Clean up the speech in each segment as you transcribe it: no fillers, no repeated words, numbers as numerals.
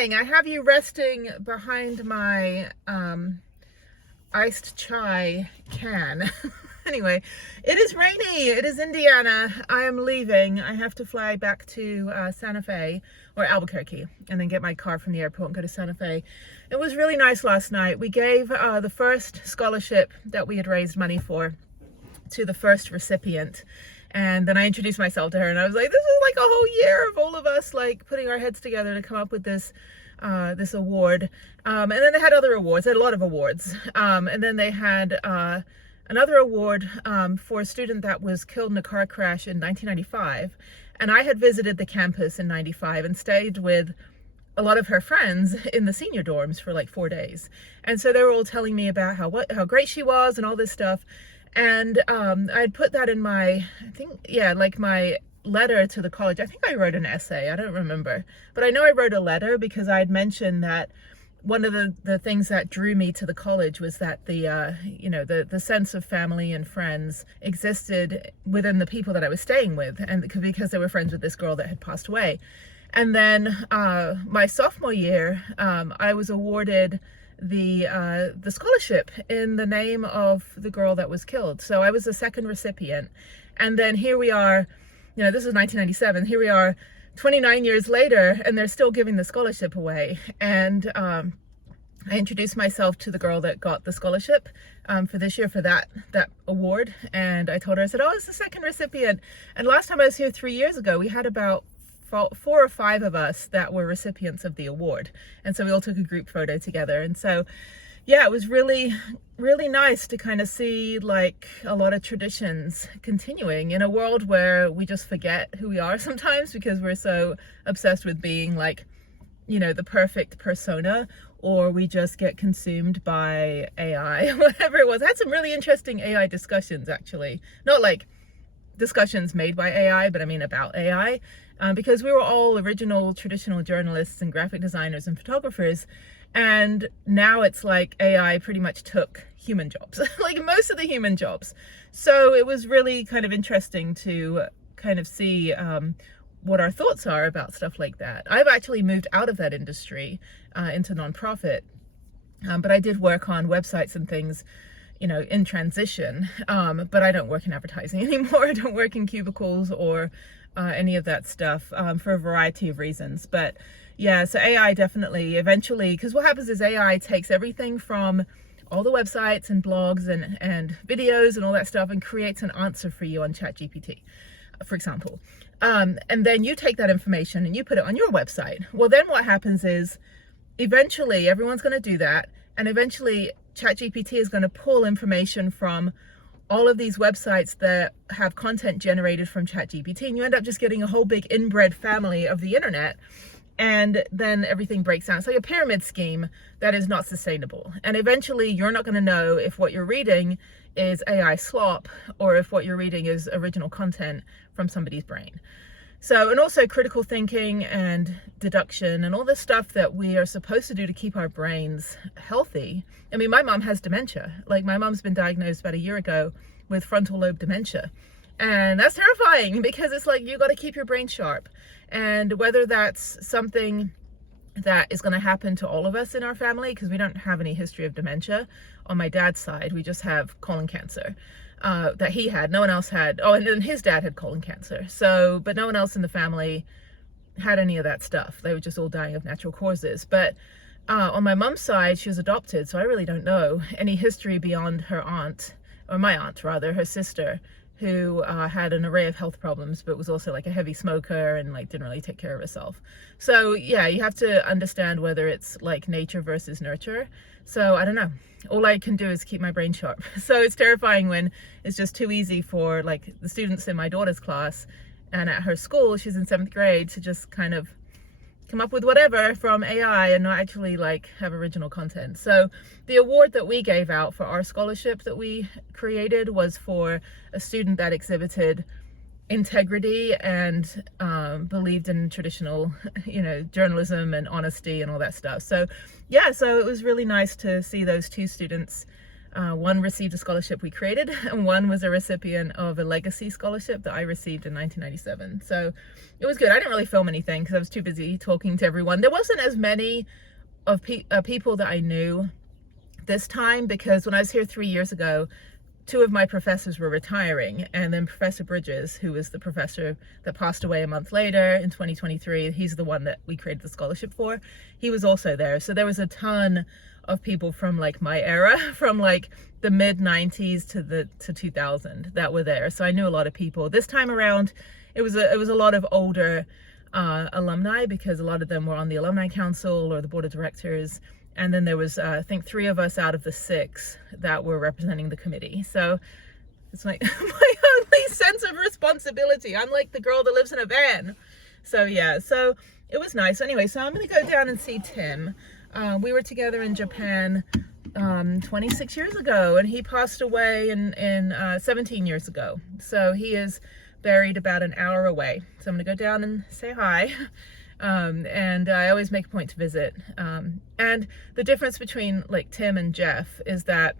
morning. I have you resting behind my iced chai can. Anyway, it is rainy. It is Indiana. I am leaving. I have to fly back to Santa Fe or Albuquerque and then get my car from the airport and go to Santa Fe. It was really nice last night. We gave the first scholarship that we had raised money for to the first recipient. And then I introduced myself to her and I was like, this is like a whole year of all of us like putting our heads together to come up with this this award. And then they had other awards. They had a lot of awards. And then they had another award for a student that was killed in a car crash in 1995. And I had visited the campus in 95 and stayed with a lot of her friends in the senior dorms for like 4 days. And so they were all telling me about how great she was and all this stuff. And I'd put that in my, like my letter to the college. I think I wrote an essay, I don't remember. But I know I wrote a letter because I had mentioned that one of the things that drew me to the college was that the sense of family and friends existed within the people that I was staying with, and because they were friends with this girl that had passed away. And then my sophomore year, I was awarded the scholarship in the name of the girl that was killed. So I was the second recipient. And then here we are, this is 1997, here we are 29 years later, and they're still giving the scholarship away. And I introduced myself to the girl that got the scholarship for this year for that award. And I told her, I said, oh, it's the second recipient. And last time I was here 3 years ago, we had about 4 or 5 of us that were recipients of the award. And so we all took a group photo together. And so, yeah, it was really, really nice to kind of see like a lot of traditions continuing in a world where we just forget who we are sometimes because we're so obsessed with being like, the perfect persona, or we just get consumed by AI, whatever it was. I had some really interesting AI discussions, actually. Not like discussions made by AI, but I mean about AI. Because we were all original traditional journalists and graphic designers and photographers, and now it's like AI pretty much took human jobs, like most of the human jobs. So it was really kind of interesting to kind of see what our thoughts are about stuff like that. I've actually moved out of that industry into nonprofit, but I did work on websites and things in transition, but I don't work in advertising anymore. I don't work in cubicles or any of that stuff for a variety of reasons. But yeah, so AI definitely eventually, because what happens is AI takes everything from all the websites and blogs and videos and all that stuff and creates an answer for you on ChatGPT, for example. And then you take that information and you put it on your website. Well, then what happens is eventually everyone's going to do that. And eventually ChatGPT is going to pull information from all of these websites that have content generated from ChatGPT, and you end up just getting a whole big inbred family of the internet. And then everything breaks down. It's like a pyramid scheme that is not sustainable. And eventually you're not going to know if what you're reading is AI slop or if what you're reading is original content from somebody's brain. So, and also critical thinking and deduction and all this stuff that we are supposed to do to keep our brains healthy. I mean, my mom has dementia. Like, my mom's been diagnosed about a year ago with frontal lobe dementia. And that's terrifying because it's like, you got to keep your brain sharp. And whether that's something that is going to happen to all of us in our family, because we don't have any history of dementia on my dad's side, we just have colon cancer. That he had, no one else had. Oh, and then his dad had colon cancer. So, but no one else in the family had any of that stuff. They were just all dying of natural causes. But on my mom's side, she was adopted, so I really don't know any history beyond her aunt, or my aunt rather, her sister, who had an array of health problems, but was also like a heavy smoker and like didn't really take care of herself. So yeah, you have to understand whether it's like nature versus nurture. So I don't know. All I can do is keep my brain sharp. So it's terrifying when it's just too easy for like the students in my daughter's class and at her school, she's in 7th grade, to just kind of come up with whatever from AI and not actually like have original content. So the award that we gave out for our scholarship that we created was for a student that exhibited integrity and believed in traditional, journalism and honesty and all that stuff. So yeah, so it was really nice to see those 2 students One received a scholarship we created, and one was a recipient of a legacy scholarship that I received in 1997. So it was good. I didn't really film anything because I was too busy talking to everyone. There wasn't as many of people that I knew this time, because when I was here 3 years ago, 2 of my professors were retiring, and then Professor Bridges, who was the professor that passed away a month later in 2023, he's the one that we created the scholarship for, he was also there. So there was a ton of people from like my era, from like the mid 90s to 2000 that were there. So I knew a lot of people. This time around, it was a lot of older alumni, because a lot of them were on the alumni council or the board of directors. And then there was, I think, 3 of us out of the 6 that were representing the committee. So it's like my only sense of responsibility. I'm like the girl that lives in a van. So yeah, so it was nice. Anyway, so I'm going to go down and see Tim. We were together in Japan 26 years ago, and he passed away in 17 years ago. So he is buried about an hour away. So I'm going to go down and say hi. And I always make a point to visit. And the difference between like Tim and Jeff is that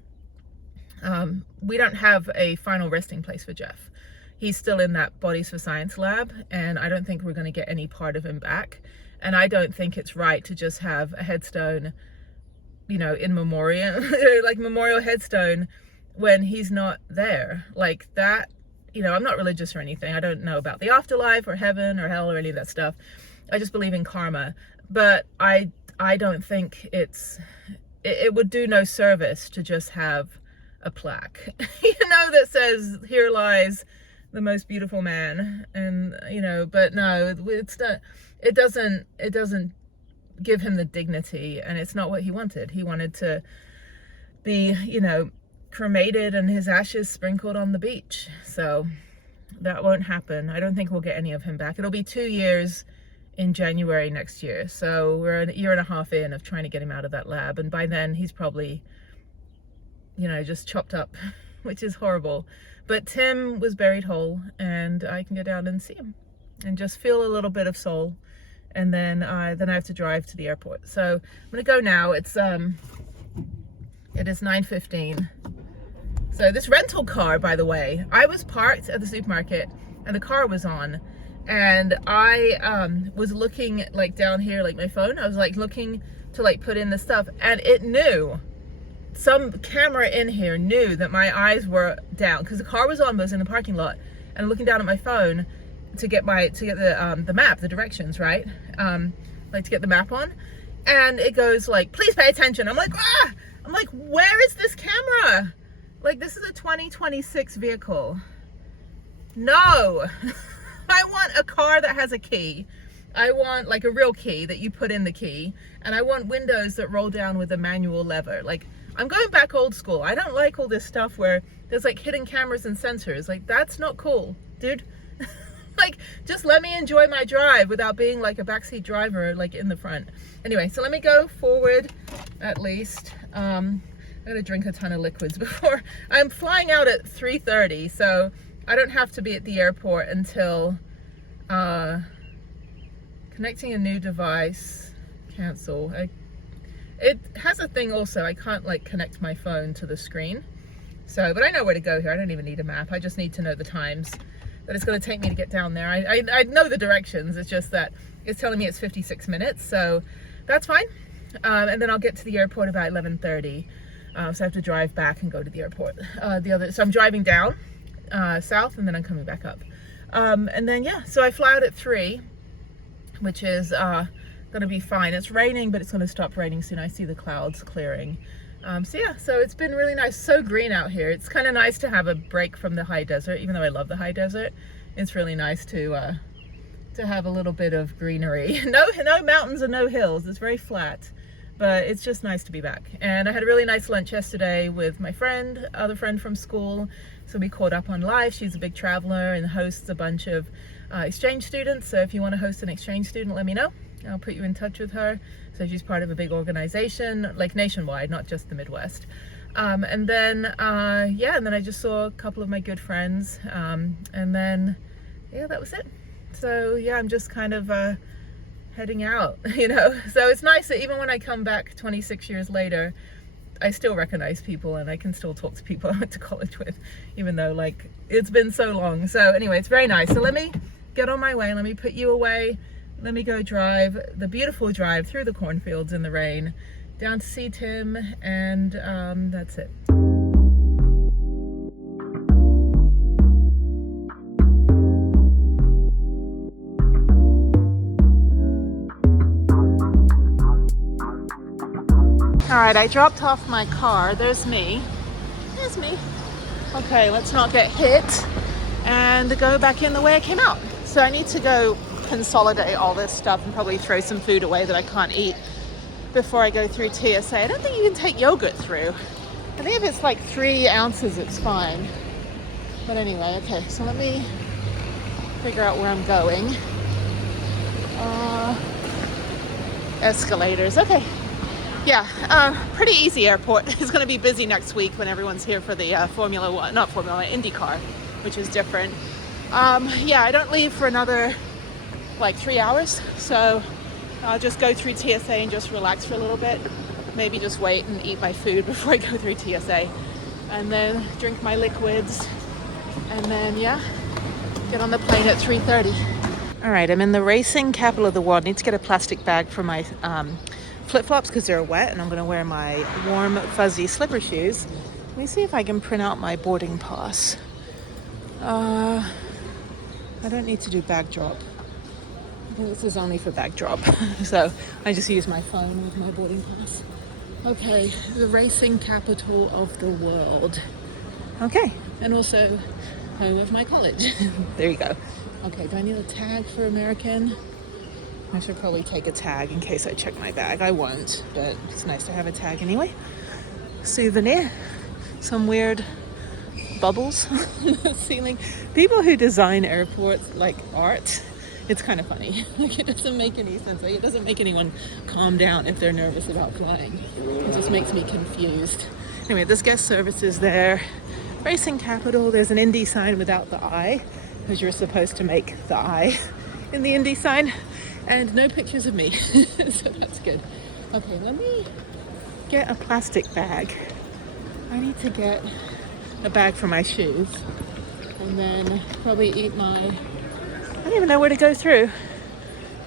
we don't have a final resting place for Jeff. He's still in that Bodies for Science lab, and I don't think we're going to get any part of him back. And I don't think it's right to just have a headstone, you know, in memoriam, like memorial headstone, when he's not there. Like that, you know, I'm not religious or anything. I don't know about the afterlife or heaven or hell or any of that stuff. I just believe in karma, but I don't think it would do no service to just have a plaque, you know, that says, "Here lies the most beautiful man," and you know, but no, it's not. It doesn't give him the dignity, and it's not what he wanted. He wanted to be, you know, cremated and his ashes sprinkled on the beach. So that won't happen. I don't think we'll get any of him back. It'll be 2 years in January next year. So we're a year and a half in of trying to get him out of that lab. And by then he's probably, you know, just chopped up, which is horrible. But Tim was buried whole, and I can go down and see him and just feel a little bit of soul. And then I have to drive to the airport. So I'm gonna go now. It is 9:15. So this rental car, by the way, I was parked at the supermarket and the car was on. And I was looking like down here, like my phone, I was like looking to like put in the stuff, and it knew, some camera in here knew that my eyes were down, because the car was on, but it was in the parking lot, and I'm looking down at my phone to get the map, the directions, right? Like to get the map on, and it goes like, "Please pay attention." I'm like, ah! I'm like, where is this camera? Like, this is a 2026 vehicle. No. I want a car that has a key. I want like a real key that you put in the key, and I want windows that roll down with a manual lever. Like, I'm going back old school. I don't like all this stuff where there's like hidden cameras and sensors. Like, that's not cool, dude. Like, just let me enjoy my drive without being like a backseat driver, like in the front. Anyway, so let me go forward at least. I'm gonna drink a ton of liquids before. I'm flying out at 3:30, so I don't have to be at the airport until connecting a new device, cancel. It has a thing also, I can't like connect my phone to the screen. So, but I know where to go here. I don't even need a map. I just need to know the times that it's going to take me to get down there. I know the directions. It's just that it's telling me it's 56 minutes. So that's fine. And then I'll get to the airport about 11:30. So I have to drive back and go to the airport. So I'm driving down south, and then I'm coming back up. And then, yeah, so I fly out at 3, which is going to be fine. It's raining, but it's going to stop raining soon. I see the clouds clearing. So yeah, so it's been really nice. So green out here. It's kind of nice to have a break from the high desert, even though I love the high desert. It's really nice to have a little bit of greenery. No mountains and no hills. It's very flat, but it's just nice to be back. And I had a really nice lunch yesterday with my other friend from school. So we caught up on life. She's a big traveler and hosts a bunch of exchange students. So if you want to host an exchange student, let me know. I'll put you in touch with her. So she's part of a big organization, like nationwide, not just the Midwest. And then I just saw a couple of my good friends. And then, yeah, that was it. So yeah, I'm just kind of heading out, you know. So it's nice that even when I come back 26 years later, I still recognize people and I can still talk to people I went to college with, even though like it's been so long. So anyway, it's very nice. So let me get on my way. Let me put you away. Let me go drive the beautiful drive through the cornfields in the rain down to see Tim, and that's it. All right, I dropped off my car. There's me. There's me. Okay, let's not get hit and go back in the way I came out. So I need to go consolidate all this stuff and probably throw some food away that I can't eat before I go through TSA. I don't think you can take yogurt through. I think if it's like 3 ounces, it's fine. But anyway, okay, so let me figure out where I'm going. Escalators, okay. Yeah, pretty easy airport. It's going to be busy next week when everyone's here for the Formula One, not Formula One, IndyCar, which is different. Yeah, I don't leave for another like 3 hours, so I'll just go through TSA and just relax for a little bit. Maybe just wait and eat my food before I go through TSA, and then drink my liquids, and then yeah, get on the plane at 3:30. All right, I'm in the racing capital of the world. I need to get a plastic bag for my flip-flops because they're wet, and I'm going to wear my warm fuzzy slipper shoes. Let me see if I can print out my boarding pass. I don't need to do bag drop. I think this is only for bag drop. So I just use my phone with my boarding pass. Okay, the racing capital of the world. Okay, and also home of my college. There you go. Okay, do I need a tag for American? I should probably take a tag in case I check my bag. I won't, but it's nice to have a tag anyway. Souvenir. Some weird bubbles on the ceiling. People who design airports like art, it's kind of funny. Like, it doesn't make any sense. Like, it doesn't make anyone calm down if they're nervous about flying. It just makes me confused. Anyway, this guest service is there. Racing capital. There's an Indy sign without the I, because you're supposed to make the I in the Indy sign. And no pictures of me, so that's good. Okay, let me get a plastic bag. I need to get a bag for my shoes, and then probably eat my, I don't even know where to go through.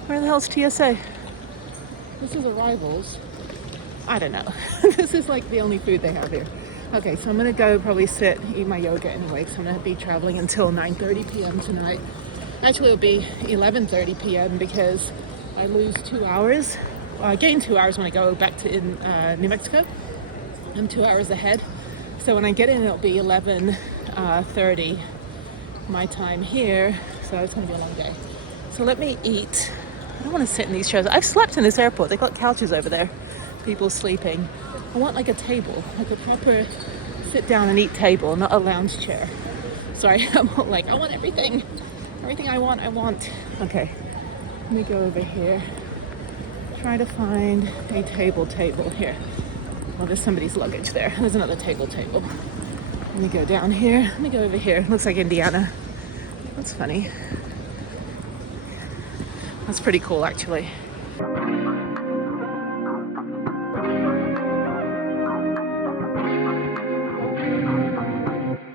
Where the hell's TSA? This is arrivals. I don't know. This is like the only food they have here. Okay, so I'm gonna go probably sit, eat my yogurt anyway, because I'm gonna be traveling until 9:30 p.m. tonight. Actually, it'll be 11:30 p.m. because I lose 2 hours. Well, I gain 2 hours when I go back to New Mexico. I'm 2 hours ahead. So when I get in, it'll be 11:30 my time here. So it's going to be a long day. So let me eat. I don't want to sit in these chairs. I've slept in this airport. They've got couches over there. People sleeping. I want like a table, like a proper sit down and eat table, not a lounge chair. Sorry, I want everything. Everything I want. Okay, let me go over here. Try to find a table here. Well, there's somebody's luggage there. There's another table. Let me go down here. Let me go over here. Looks like Indiana. That's funny. That's pretty cool, actually.